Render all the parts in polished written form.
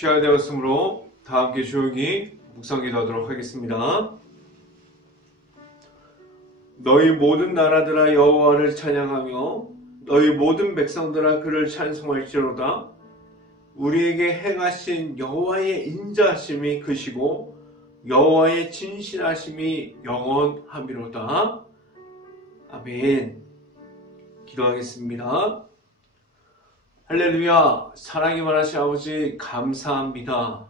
시간이 되었으므로 다 함께 조용히 묵상기도하도록 하겠습니다. 너희 모든 나라들아 여호와를 찬양하며 너희 모든 백성들아 그를 찬송할지로다. 우리에게 행하신 여호와의 인자하심이 크시고 여호와의 진실하심이 영원함이로다. 아멘. 기도하겠습니다. 할렐루야. 사랑이 많으신 아버지 감사합니다.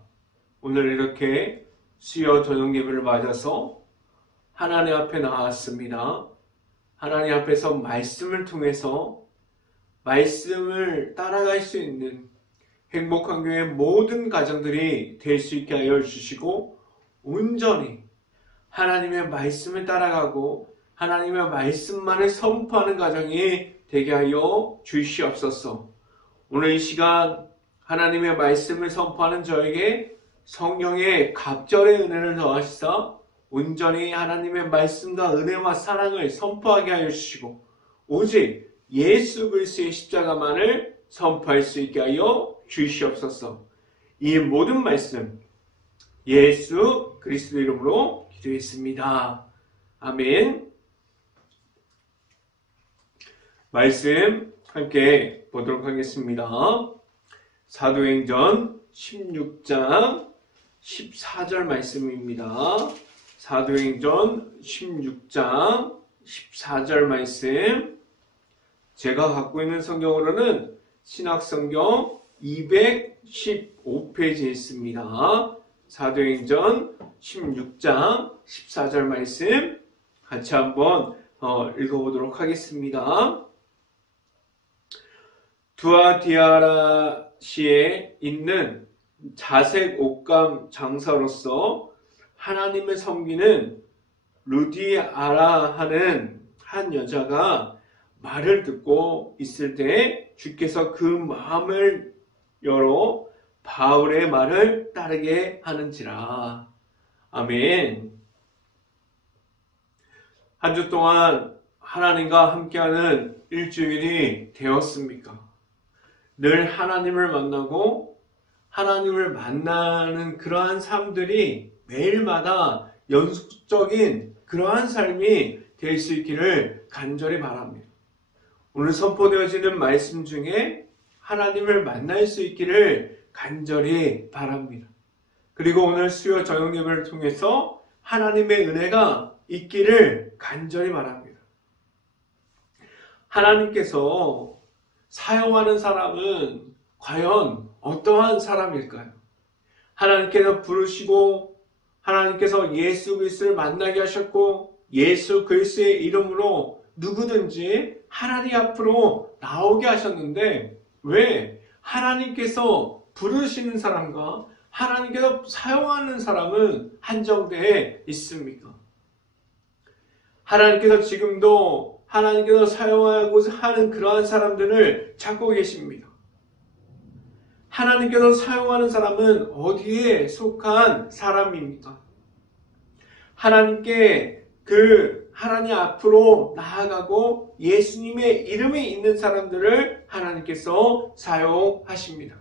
오늘 이렇게 수요 저녁 예배를 맞아서 하나님 앞에 나왔습니다. 하나님 앞에서 말씀을 통해서 말씀을 따라갈 수 있는 행복한 교회 모든 가정들이 될 수 있게 하여 주시고 온전히 하나님의 말씀을 따라가고 하나님의 말씀만을 선포하는 가정이 되게 하여 주시옵소서. 오늘 이 시간 하나님의 말씀을 선포하는 저에게 성령의 갑절의 은혜를 더하시사 온전히 하나님의 말씀과 은혜와 사랑을 선포하게 하여 주시고 오직 예수 그리스도의 십자가만을 선포할 수 있게 하여 주시옵소서. 이 모든 말씀 예수 그리스도 이름으로 기도했습니다. 아멘. 말씀 함께 보도록 하겠습니다. 사도행전 16장 14절 말씀입니다. 사도행전 16장 14절 말씀, 제가 갖고 있는 성경으로는 신학성경 215페이지에 있습니다. 사도행전 16장 14절 말씀 같이 한번 읽어보도록 하겠습니다. 두아디아라시에 있는 자색 옷감 장사로서 하나님을 섬기는 루디아라 하는 한 여자가 말을 듣고 있을 때 주께서 그 마음을 열어 바울의 말을 따르게 하는지라. 아멘. 한 주 동안 하나님과 함께하는 일주일이 되었습니까? 늘 하나님을 만나고 하나님을 만나는 그러한 삶들이 매일마다 연속적인 그러한 삶이 될 수 있기를 간절히 바랍니다. 오늘 선포되어지는 말씀 중에 하나님을 만날 수 있기를 간절히 바랍니다. 그리고 오늘 수요 저녁 예배를 통해서 하나님의 은혜가 있기를 간절히 바랍니다. 하나님께서 사용하는 사람은 과연 어떠한 사람일까요? 하나님께서 부르시고 하나님께서 예수 그리스도를 만나게 하셨고 예수 그리스도의 이름으로 누구든지 하나님 앞으로 나오게 하셨는데 왜 하나님께서 부르시는 사람과 하나님께서 사용하는 사람은 한정되어 있습니까? 하나님께서 지금도 하나님께서 사용하고자 하는 그러한 사람들을 찾고 계십니다. 하나님께서 사용하는 사람은 어디에 속한 사람입니까? 하나님께 하나님 앞으로 나아가고 예수님의 이름이 있는 사람들을 하나님께서 사용하십니다.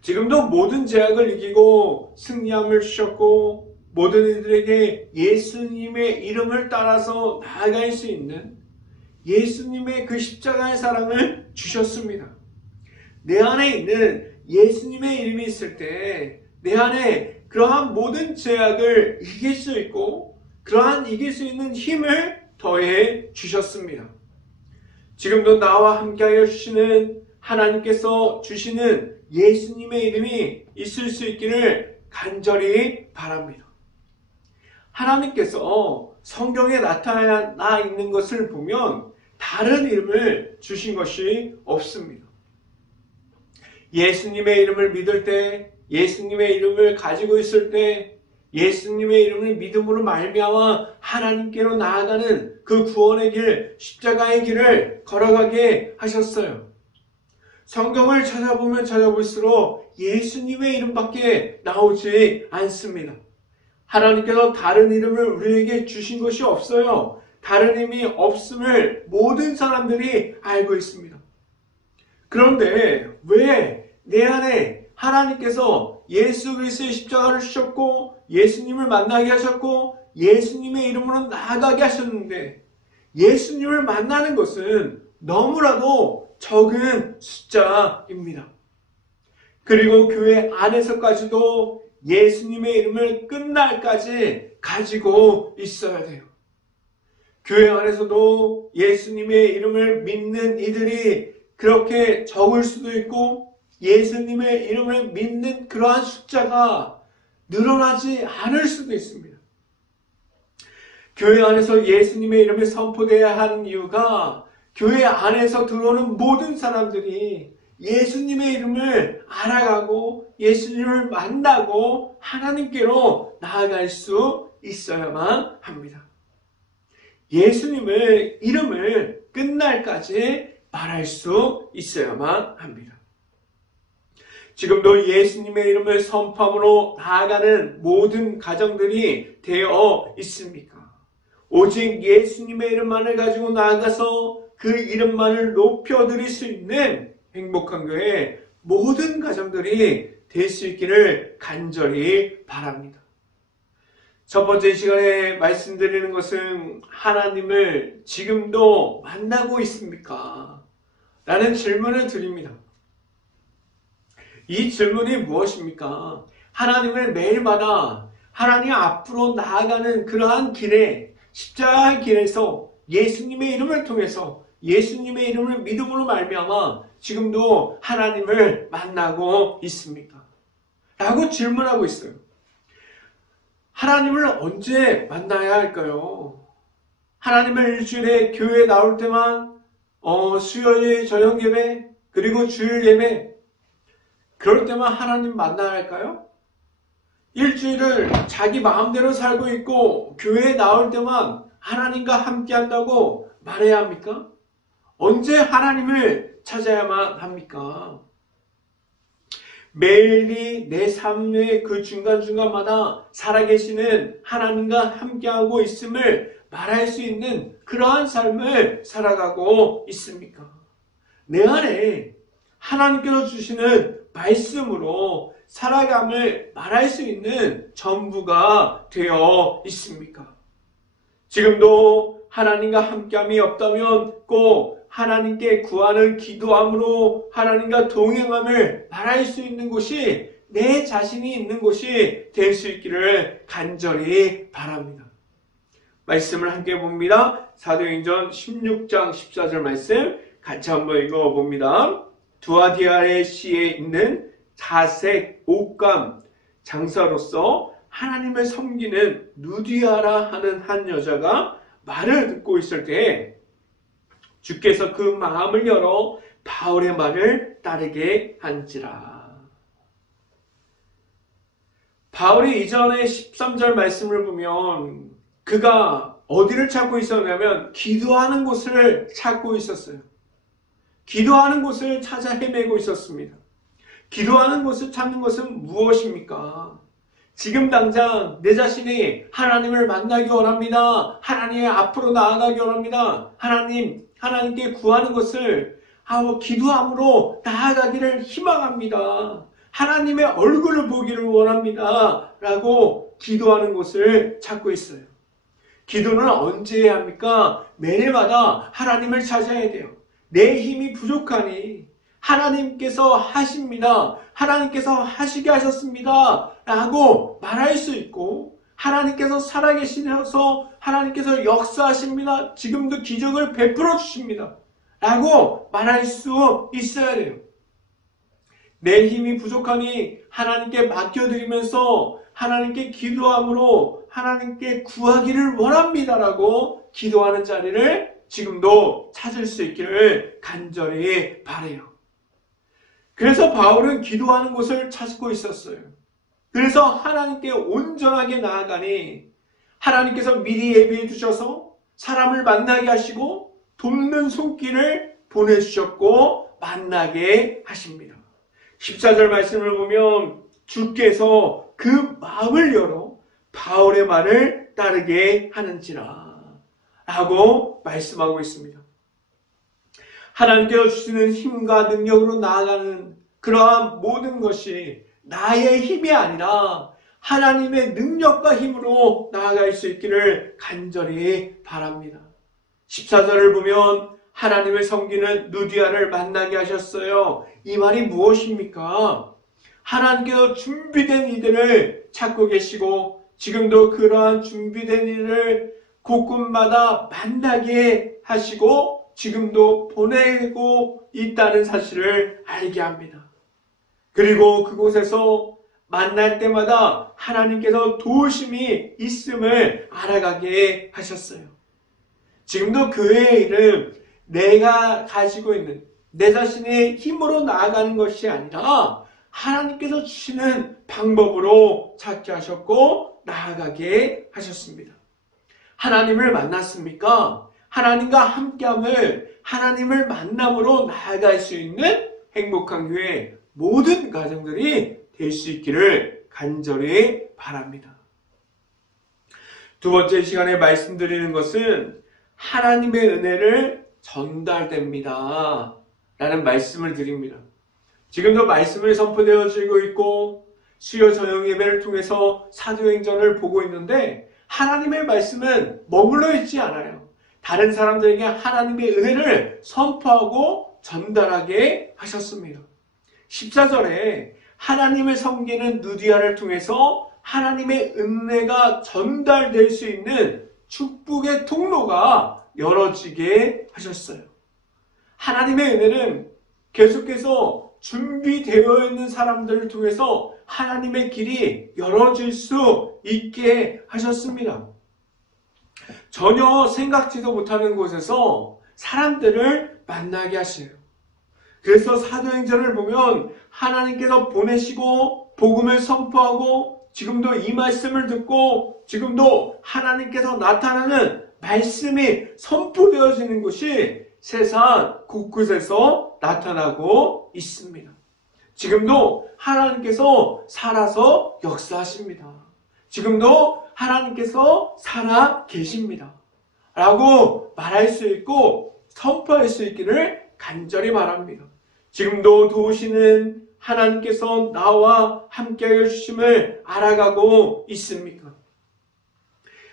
지금도 모든 제약을 이기고 승리함을 주셨고 모든 이들에게 예수님의 이름을 따라서 나아갈 수 있는 예수님의 그 십자가의 사랑을 주셨습니다. 내 안에 있는 예수님의 이름이 있을 때 내 안에 그러한 모든 제약을 이길 수 있고 그러한 이길 수 있는 힘을 더해 주셨습니다. 지금도 나와 함께하여 주시는 하나님께서 주시는 예수님의 이름이 있을 수 있기를 간절히 바랍니다. 하나님께서 성경에 나타나 있는 것을 보면 다른 이름을 주신 것이 없습니다. 예수님의 이름을 믿을 때, 예수님의 이름을 가지고 있을 때, 예수님의 이름을 믿음으로 말미암아 하나님께로 나아가는 그 구원의 길, 십자가의 길을 걸어가게 하셨어요. 성경을 찾아보면 찾아볼수록 예수님의 이름밖에 나오지 않습니다. 하나님께서 다른 이름을 우리에게 주신 것이 없어요. 다른 이름이 없음을 모든 사람들이 알고 있습니다. 그런데 왜 내 안에 하나님께서 예수 그리스도의 십자가를 주셨고 예수님을 만나게 하셨고 예수님의 이름으로 나아가게 하셨는데 예수님을 만나는 것은 너무나도 적은 숫자입니다. 그리고 교회 안에서까지도 예수님의 이름을 끝날까지 가지고 있어야 돼요. 교회 안에서도 예수님의 이름을 믿는 이들이 그렇게 적을 수도 있고 예수님의 이름을 믿는 그러한 숫자가 늘어나지 않을 수도 있습니다. 교회 안에서 예수님의 이름이 선포되어야 하는 이유가 교회 안에서 들어오는 모든 사람들이 예수님의 이름을 알아가고 예수님을 만나고 하나님께로 나아갈 수 있어야만 합니다. 예수님의 이름을 끝날까지 말할 수 있어야만 합니다. 지금도 예수님의 이름을 선포함으로 나아가는 모든 가정들이 되어 있습니까? 오직 예수님의 이름만을 가지고 나아가서 그 이름만을 높여드릴 수 있는 행복한 교회 모든 가정들이 될 수 있기를 간절히 바랍니다. 첫 번째 시간에 말씀드리는 것은 하나님을 지금도 만나고 있습니까? 라는 질문을 드립니다. 이 질문이 무엇입니까? 하나님을 매일마다 하나님 앞으로 나아가는 그러한 길에 십자가의 길에서 예수님의 이름을 통해서 예수님의 이름을 믿음으로 말미암아 지금도 하나님을 만나고 있습니까? 라고 질문하고 있어요. 하나님을 언제 만나야 할까요? 하나님을 일주일에 교회에 나올 때만 수요일 저녁 예배 그리고 주일 예배 그럴 때만 하나님 만나야 할까요? 일주일을 자기 마음대로 살고 있고 교회에 나올 때만 하나님과 함께 한다고 말해야 합니까? 언제 하나님을 찾아야만 합니까? 매일이 내 삶의 그 중간중간마다 살아계시는 하나님과 함께하고 있음을 말할 수 있는 그러한 삶을 살아가고 있습니까? 내 안에 하나님께서 주시는 말씀으로 살아감을 말할 수 있는 전부가 되어 있습니까? 지금도 하나님과 함께함이 없다면 꼭 하나님께 구하는 기도함으로 하나님과 동행함을 말할 수 있는 곳이 내 자신이 있는 곳이 될 수 있기를 간절히 바랍니다. 말씀을 함께 봅니다. 사도행전 16장 14절 말씀 같이 한번 읽어봅니다. 두아디아레시에 있는 자색 옥감 장사로서 하나님을 섬기는 누디아라 하는 한 여자가 말을 듣고 있을 때 주께서 그 마음을 열어 바울의 말을 따르게 한지라. 바울이 이전에 13절 말씀을 보면 그가 어디를 찾고 있었냐면 기도하는 곳을 찾고 있었어요. 기도하는 곳을 찾아 헤매고 있었습니다. 기도하는 곳을 찾는 것은 무엇입니까? 지금 당장 내 자신이 하나님을 만나기 원합니다. 하나님의 앞으로 나아가기 원합니다. 하나님께 구하는 것을 기도함으로 나아가기를 희망합니다. 하나님의 얼굴을 보기를 원합니다. 라고 기도하는 곳을 찾고 있어요. 기도는 언제 해야 합니까? 매일마다 하나님을 찾아야 돼요. 내 힘이 부족하니 하나님께서 하십니다. 하나님께서 하시게 하셨습니다. 라고 말할 수 있고 하나님께서 살아계시셔서 하나님께서 역사하십니다. 지금도 기적을 베풀어 주십니다. 라고 말할 수 있어야 돼요. 내 힘이 부족하니 하나님께 맡겨드리면서 하나님께 기도함으로 하나님께 구하기를 원합니다. 라고 기도하는 자리를 지금도 찾을 수 있기를 간절히 바라요. 그래서 바울은 기도하는 곳을 찾고 있었어요. 그래서 하나님께 온전하게 나아가니 하나님께서 미리 예비해 주셔서 사람을 만나게 하시고 돕는 손길을 보내주셨고 만나게 하십니다. 14절 말씀을 보면 주께서 그 마음을 열어 바울의 말을 따르게 하는지라 라고 말씀하고 있습니다. 하나님께서 주시는 힘과 능력으로 나아가는 그러한 모든 것이 나의 힘이 아니라 하나님의 능력과 힘으로 나아갈 수 있기를 간절히 바랍니다. 14절을 보면 하나님을 섬기는 누디아를 만나게 하셨어요. 이 말이 무엇입니까? 하나님께서 준비된 이들을 찾고 계시고 지금도 그러한 준비된 이들을 곳곳마다 만나게 하시고 지금도 보내고 있다는 사실을 알게 합니다. 그리고 그곳에서 만날 때마다 하나님께서 도우심이 있음을 알아가게 하셨어요. 지금도 그의 일은 내가 가지고 있는 내 자신의 힘으로 나아가는 것이 아니라 하나님께서 주시는 방법으로 찾게 하셨고 나아가게 하셨습니다. 하나님을 만났습니까? 하나님과 함께함을 하나님을 만남으로 나아갈 수 있는 행복한 교회 모든 가정들이 될 수 있기를 간절히 바랍니다. 두 번째 시간에 말씀드리는 것은 하나님의 은혜를 전달됩니다 라는 말씀을 드립니다. 지금도 말씀을 선포되어지고 있고 수요 저녁 예배를 통해서 사도행전을 보고 있는데 하나님의 말씀은 머물러 있지 않아요. 다른 사람들에게 하나님의 은혜를 선포하고 전달하게 하셨습니다. 14절에 하나님을 섬기는 누디아를 통해서 하나님의 은혜가 전달될 수 있는 축복의 통로가 열어지게 하셨어요. 하나님의 은혜는 계속해서 준비되어 있는 사람들을 통해서 하나님의 길이 열어질 수 있게 하셨습니다. 전혀 생각지도 못하는 곳에서 사람들을 만나게 하셔요. 그래서 사도행전을 보면 하나님께서 보내시고 복음을 선포하고 지금도 이 말씀을 듣고 지금도 하나님께서 나타나는 말씀이 선포되어지는 곳이 세상 곳곳에서 나타나고 있습니다. 지금도 하나님께서 살아서 역사하십니다. 지금도 하나님께서 살아 계십니다. 라고 말할 수 있고 선포할 수 있기를 간절히 바랍니다. 지금도 도우시는 하나님께서 나와 함께하여 주심을 알아가고 있습니까?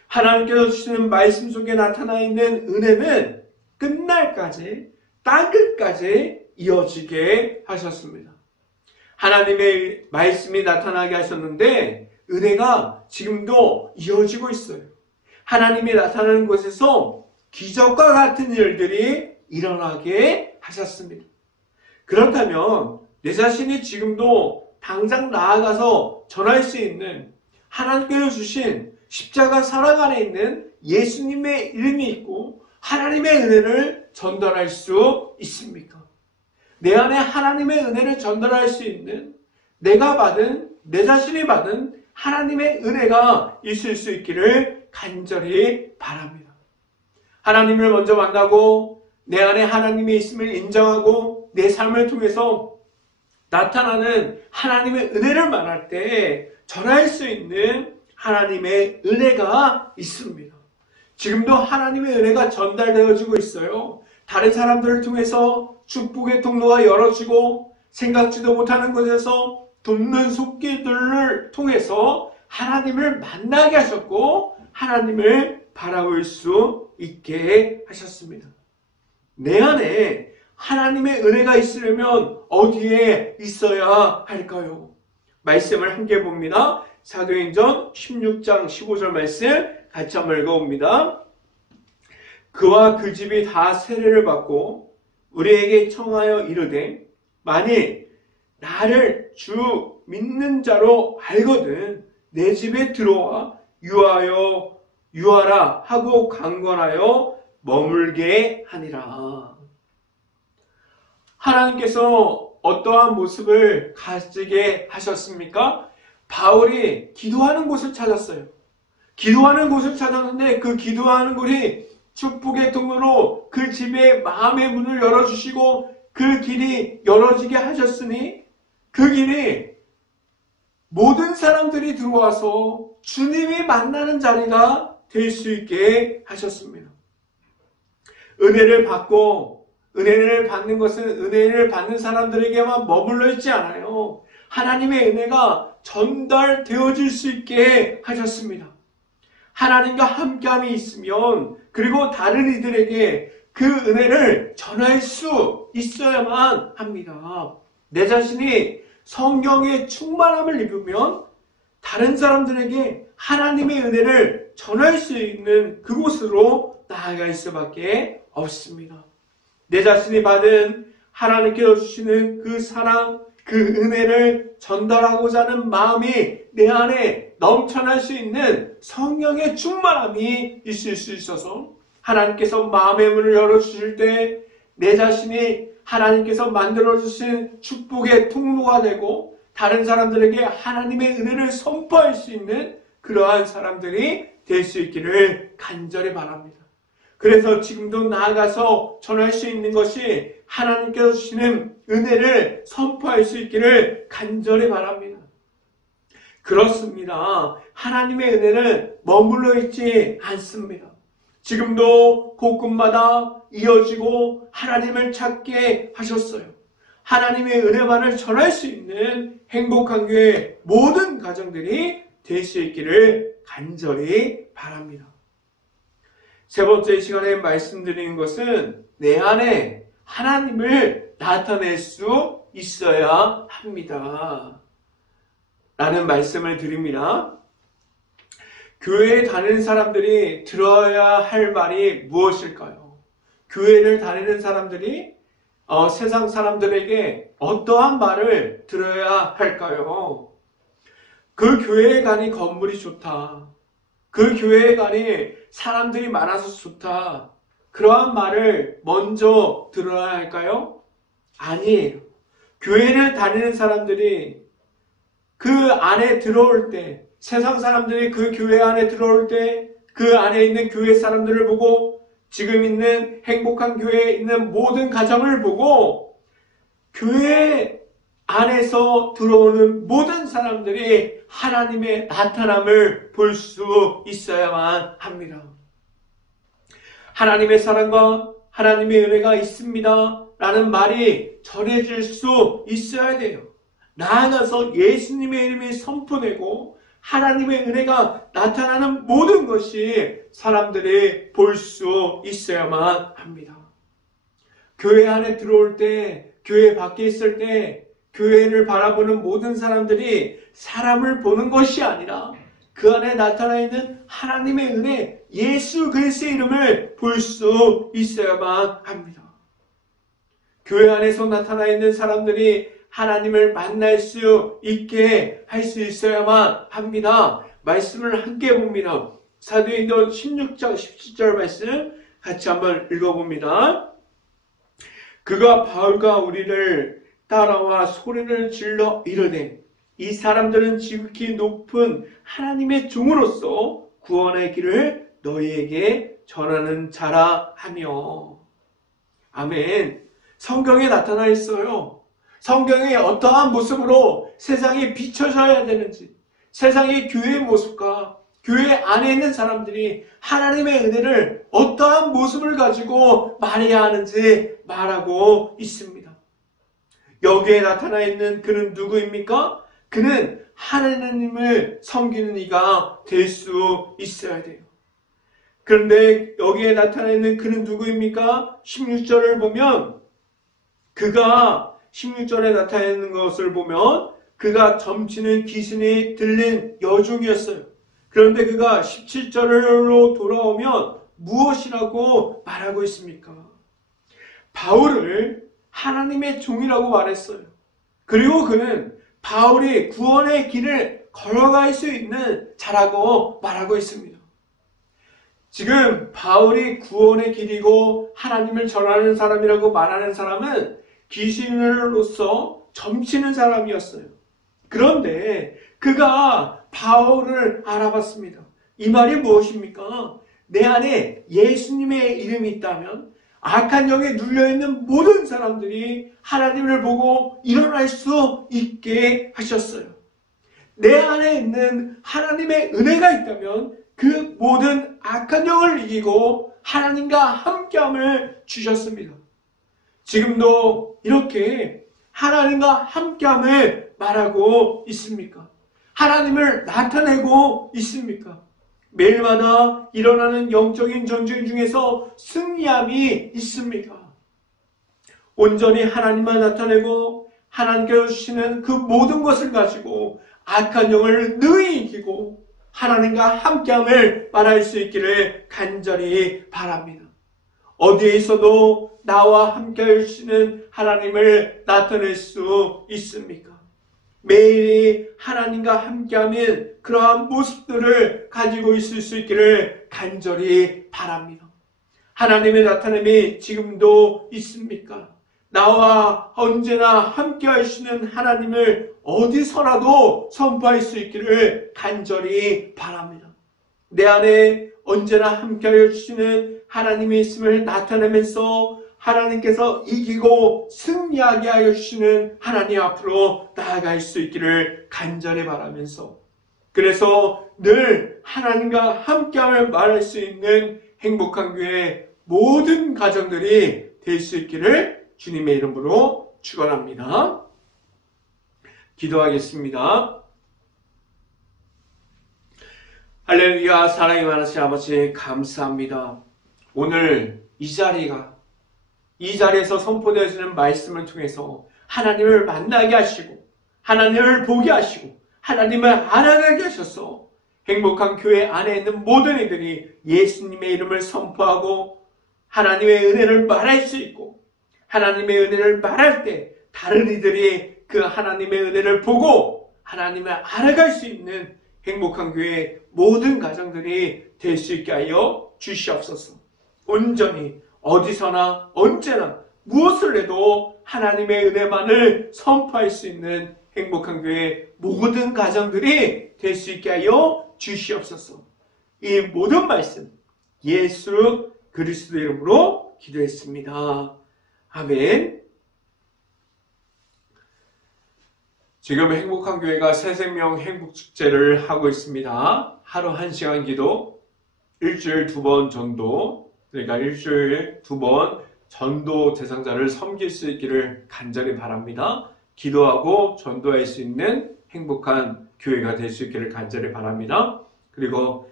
하나님께서 주시는 말씀 속에 나타나 있는 은혜는 끝날까지 땅끝까지 이어지게 하셨습니다. 하나님의 말씀이 나타나게 하셨는데 은혜가 지금도 이어지고 있어요. 하나님이 나타나는 곳에서 기적과 같은 일들이 일어나게 하셨습니다. 그렇다면 내 자신이 지금도 당장 나아가서 전할 수 있는 하나님께서 주신 십자가 사랑 안에 있는 예수님의 이름이 있고 하나님의 은혜를 전달할 수 있습니까? 내 안에 하나님의 은혜를 전달할 수 있는 내가 받은 내 자신이 받은 하나님의 은혜가 있을 수 있기를 간절히 바랍니다. 하나님을 먼저 만나고 내 안에 하나님이 있음을 인정하고 내 삶을 통해서 나타나는 하나님의 은혜를 말할 때 전할 수 있는 하나님의 은혜가 있습니다. 지금도 하나님의 은혜가 전달되어지고 있어요. 다른 사람들을 통해서 축복의 통로가 열어지고 생각지도 못하는 곳에서 돕는 손길들을 통해서 하나님을 만나게 하셨고 하나님을 바라볼 수 있게 하셨습니다. 내 안에 하나님의 은혜가 있으려면 어디에 있어야 할까요? 말씀을 함께 봅니다. 사도행전 16장 15절 말씀 같이 한번 읽어봅니다. 그와 그 집이 다 세례를 받고 우리에게 청하여 이르되 만일 나를 주 믿는 자로 알거든 내 집에 들어와 유하라 하고 강권하여 머물게 하니라. 하나님께서 어떠한 모습을 가지게 하셨습니까? 바울이 기도하는 곳을 찾았어요. 기도하는 곳을 찾았는데 그 기도하는 곳이 축복의 통로로 그 집의 마음의 문을 열어주시고 그 길이 열어지게 하셨으니 그 길이 모든 사람들이 들어와서 주님이 만나는 자리가 될 수 있게 하셨습니다. 은혜를 받고 은혜를 받는 것은 은혜를 받는 사람들에게만 머물러 있지 않아요. 하나님의 은혜가 전달되어질 수 있게 하셨습니다. 하나님과 함께함이 있으면 그리고 다른 이들에게 그 은혜를 전할 수 있어야만 합니다. 내 자신이 성경의 충만함을 입으면 다른 사람들에게 하나님의 은혜를 전할 수 있는 그곳으로 나아갈 수밖에 없습니다. 내 자신이 받은 하나님께서 주시는 그 사랑, 그 은혜를 전달하고자 하는 마음이 내 안에 넘쳐날 수 있는 성령의 충만함이 있을 수 있어서 하나님께서 마음의 문을 열어주실 때 내 자신이 하나님께서 만들어주신 축복의 통로가 되고 다른 사람들에게 하나님의 은혜를 선포할 수 있는 그러한 사람들이 될 수 있기를 간절히 바랍니다. 그래서 지금도 나아가서 전할 수 있는 것이 하나님께서 주시는 은혜를 선포할 수 있기를 간절히 바랍니다. 그렇습니다. 하나님의 은혜는 머물러 있지 않습니다. 지금도 곳곳마다 이어지고 하나님을 찾게 하셨어요. 하나님의 은혜만을 전할 수 있는 행복한 교회 모든 가정들이 될 수 있기를 간절히 바랍니다. 세 번째 시간에 말씀드리는 것은 내 안에 하나님을 나타낼 수 있어야 합니다. 라는 말씀을 드립니다. 교회에 다니는 사람들이 들어야 할 말이 무엇일까요? 교회를 다니는 사람들이 세상 사람들에게 어떠한 말을 들어야 할까요? 그 교회에 가니 건물이 좋다. 그 교회에 가니 사람들이 많아서 좋다. 그러한 말을 먼저 들어야 할까요? 아니에요. 교회를 다니는 사람들이 그 안에 들어올 때, 세상 사람들이 그 교회 안에 들어올 때 그 안에 있는 교회 사람들을 보고 지금 있는 행복한 교회에 있는 모든 가정을 보고 교회 안에서 들어오는 모든 사람들이 하나님의 나타남을 볼 수 있어야만 합니다. 하나님의 사랑과 하나님의 은혜가 있습니다 라는 말이 전해질 수 있어야 돼요. 나아가서 예수님의 이름이 선포되고 하나님의 은혜가 나타나는 모든 것이 사람들이 볼 수 있어야만 합니다. 교회 안에 들어올 때, 교회 밖에 있을 때 교회를 바라보는 모든 사람들이 사람을 보는 것이 아니라 그 안에 나타나 있는 하나님의 은혜, 예수 그리스도의 이름을 볼 수 있어야만 합니다. 교회 안에서 나타나 있는 사람들이 하나님을 만날 수 있게 할 수 있어야만 합니다. 말씀을 함께 봅니다. 사도행전 16장 17절 말씀 같이 한번 읽어봅니다. 그가 바울과 우리를 따라와 소리를 질러 이르되 이 사람들은 지극히 높은 하나님의 종으로서 구원의 길을 너희에게 전하는 자라 하며. 아멘. 성경에 나타나 있어요. 성경이 어떠한 모습으로 세상에 비춰져야 되는지, 세상의 교회의 모습과 교회 안에 있는 사람들이 하나님의 은혜를 어떠한 모습을 가지고 말해야 하는지 말하고 있습니다. 여기에 나타나 있는 그는 누구입니까? 그는 하나님을 섬기는 이가 될 수 있어야 돼요. 그런데 여기에 나타나 있는 그는 누구입니까? 16절을 보면 그가 16절에 나타나 있는 것을 보면 그가 점치는 귀신이 들린 여종이었어요. 그런데 그가 17절로 돌아오면 무엇이라고 말하고 있습니까? 바울을 하나님의 종이라고 말했어요. 그리고 그는 바울이 구원의 길을 걸어갈 수 있는 자라고 말하고 있습니다. 지금 바울이 구원의 길이고 하나님을 전하는 사람이라고 말하는 사람은 귀신으로서 점치는 사람이었어요. 그런데 그가 바울을 알아봤습니다. 이 말이 무엇입니까? 내 안에 예수님의 이름이 있다면 악한 영에 눌려있는 모든 사람들이 하나님을 보고 일어날 수 있게 하셨어요. 내 안에 있는 하나님의 은혜가 있다면 그 모든 악한 영을 이기고 하나님과 함께함을 주셨습니다. 지금도 이렇게 하나님과 함께함을 말하고 있습니까? 하나님을 나타내고 있습니까? 매일마다 일어나는 영적인 전쟁 중에서 승리함이 있습니까? 온전히 하나님만 나타내고 하나님께서 주시는 그 모든 것을 가지고 악한 영을 능히 이기고 하나님과 함께함을 말할 수 있기를 간절히 바랍니다. 어디에 있어도 나와 함께 하시는 하나님을 나타낼 수 있습니까? 매일이 하나님과 함께하면 그러한 모습들을 가지고 있을 수 있기를 간절히 바랍니다. 하나님의 나타남이 지금도 있습니까? 나와 언제나 함께 하시는 하나님을 어디서라도 선포할 수 있기를 간절히 바랍니다. 내 안에 언제나 함께 하시는 하나님이 있음을 나타내면서 하나님께서 이기고 승리하게 하여 주시는 하나님 앞으로 나아갈 수 있기를 간절히 바라면서, 그래서 늘 하나님과 함께함을 말할 수 있는 행복한 교회 모든 가정들이 될 수 있기를 주님의 이름으로 축원합니다. 기도하겠습니다. 할렐루야. 사랑이 많으신 아버지 감사합니다. 오늘 이 자리에서 선포되어지는 말씀을 통해서 하나님을 만나게 하시고 하나님을 보게 하시고 하나님을 알아가게 하셔서 행복한 교회 안에 있는 모든 이들이 예수님의 이름을 선포하고 하나님의 은혜를 말할 수 있고, 하나님의 은혜를 말할 때 다른 이들이 그 하나님의 은혜를 보고 하나님을 알아갈 수 있는 행복한 교회 모든 가정들이 될 수 있게 하여 주시옵소서. 온전히 어디서나 언제나 무엇을 해도 하나님의 은혜만을 선포할 수 있는 행복한 교회 모든 가정들이 될 수 있게 하여 주시옵소서. 이 모든 말씀 예수 그리스도 이름으로 기도했습니다. 아멘. 지금 행복한 교회가 새생명 행복축제를 하고 있습니다. 하루 1시간 기도, 일주일 2번 전도, 그러니까 일주일에 2번 전도 대상자를 섬길 수 있기를 간절히 바랍니다. 기도하고 전도할 수 있는 행복한 교회가 될 수 있기를 간절히 바랍니다. 그리고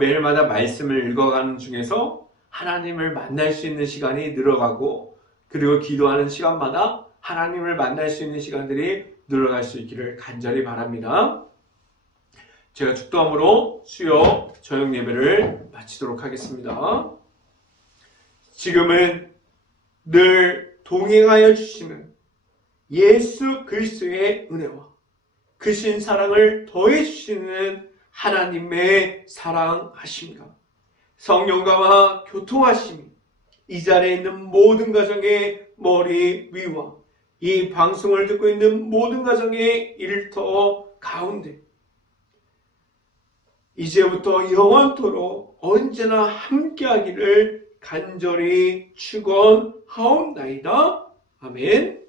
매일마다 말씀을 읽어가는 중에서 하나님을 만날 수 있는 시간이 늘어가고, 그리고 기도하는 시간마다 하나님을 만날 수 있는 시간들이 늘어갈 수 있기를 간절히 바랍니다. 제가 축도함으로 수요 저녁 예배를 마치도록 하겠습니다. 지금은 늘 동행하여 주시는 예수 그리스도의 은혜와 크신 사랑을 더해 주시는 하나님의 사랑하심과 성령과와 교통하심이 이 자리에 있는 모든 가정의 머리 위와 이 방송을 듣고 있는 모든 가정의 일터 가운데 이제부터 영원토록 언제나 함께하기를 간절히 축원하옵나이다. 아멘.